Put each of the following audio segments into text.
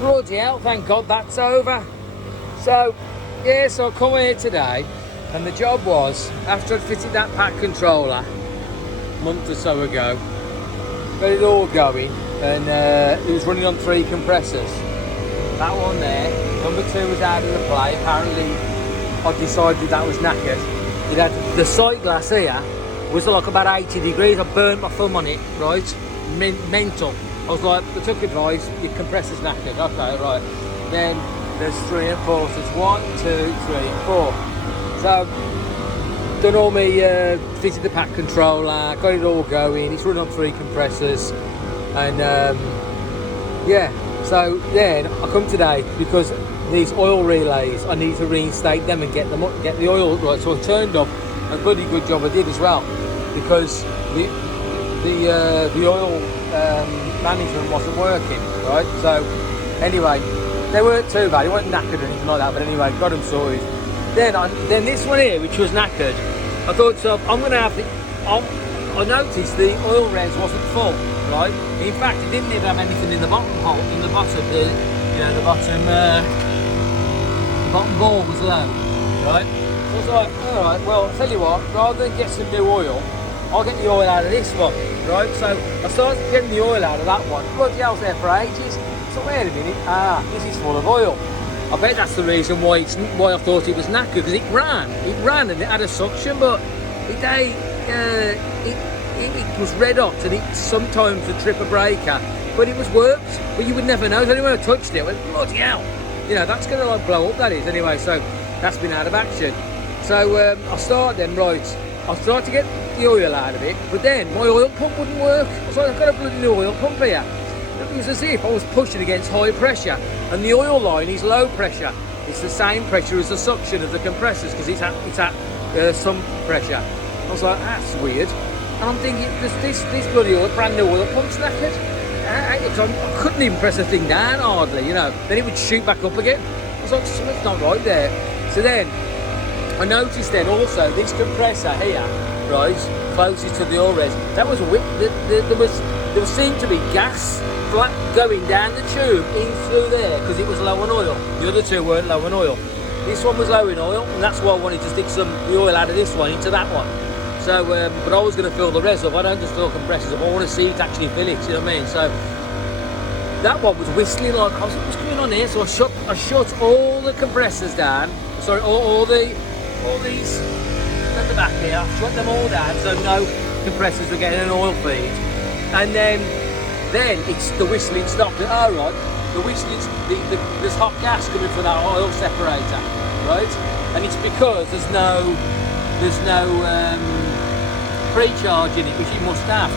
bloody hell, thank God that's over. So, yeah, so I come here today, and the job was, after I'd fitted that pack controller a month or so ago, got it all going, and it was running on 3 compressors. That one there, number 2 was out of the play. Apparently, I decided that was knackered. It had the sight glass here was like about 80 degrees. I burnt my thumb on it, right? Mental. I was like, I took advice, your compressor's knackered. Okay, right. Then there's 3 and 4, so it's 1, 2, 3 and 4. So, done all my, fitted the pack controller, got it all going. It's running on 3 compressors, and yeah. So then I come today because these oil relays, I need to reinstate them and get the oil right. So I turned up, a bloody good job I did as well, because the oil management wasn't working, right? So anyway, they weren't too bad. It wasn't knackered or anything like that, but anyway, got them sorted. Then this one here, which was knackered, I thought, so I'm going to have I noticed the oil res wasn't full, right? In fact, it didn't even have anything in the bottom hole, the bottom ball was low, right? So I was like, all right, well, I'll tell you what, rather than get some new oil, I'll get the oil out of this one, right? So I started getting the oil out of that one. Bloody hell's there for ages. So wait a minute, this is full of oil. I bet that's the reason why I thought it was knackered, because it ran and it had a suction, but it was red hot, and it sometimes would trip a breaker, but it was worked, but you would never know. So anyway, I touched it, I went, bloody hell, you know, that's going to like blow up, that is. Anyway, so that's been out of action. So I started to get the oil out of it, but then my oil pump wouldn't work. I was like, I've got a bloody new oil pump here. It was as if I was pushing against high pressure, and the oil line is low pressure. It's the same pressure as the suction of the compressors, because it's at some pressure. I was like, that's weird. And I'm thinking, this bloody oil, brand new oil pump's knackered. I couldn't even press the thing down hardly, you know. Then it would shoot back up again. I was like, something's not right there. So then, I noticed then also this compressor here, right, closest to the oil res, that was there seemed to be gas going down the tube in through there, because it was low on oil. The other 2 weren't low on oil. This one was low in oil, and that's why I wanted to stick the oil out of this one into that one. So, but I was going to fill the res up. I don't just fill compressors up. I want to see it actually fill it. You know what I mean? So that one was whistling like, I was like, what's going on here? So I shut all the compressors down. Sorry, all these at the back here. I shut them all down, so no compressors were getting an oil feed. And then it's the whistling stopped. Oh right, the whistling, there's hot gas coming from that oil separator, right? And it's because there's no pre-charge in it, which you must have.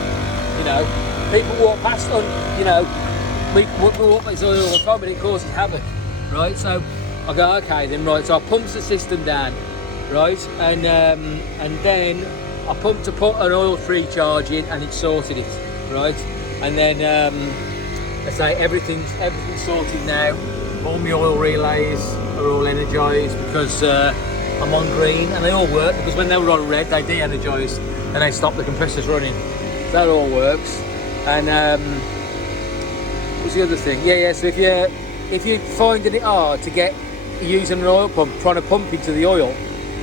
You know, people walk past on, you know, we walk past oil all the time, but it causes havoc, right? So I go, okay then, right. So I pump the system down, right, and then I pumped to put an oil-free charge in, and it sorted it, right. And then I say everything's sorted now. All my oil relays are all energised because I'm on green, and they all work, because when they were on red they de-energised and they stopped the compressors running. So that all works. And what's the other thing? Yeah. So if you're finding it hard to get using an oil pump, trying to pump into the oil,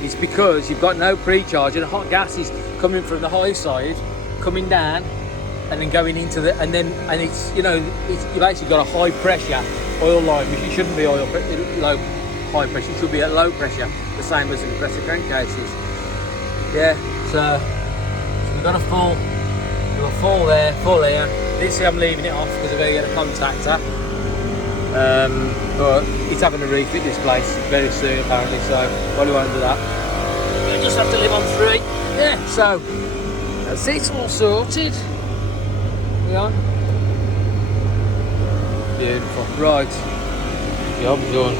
it's because you've got no pre-charge, and hot gas is coming from the high side, coming down, and then going into and it's, you know, you basically got a high pressure oil line, which it shouldn't be high pressure, it should be at low pressure, the same as the compressor crankcases. Yeah, so we've got a full there. This I'm leaving it off because I'm going to get a contactor. But it's having a refit, this place, very soon apparently, so probably won't do that. I just have to live on 3. Yeah, so that's it, all sorted. We on? Beautiful. Right, job done.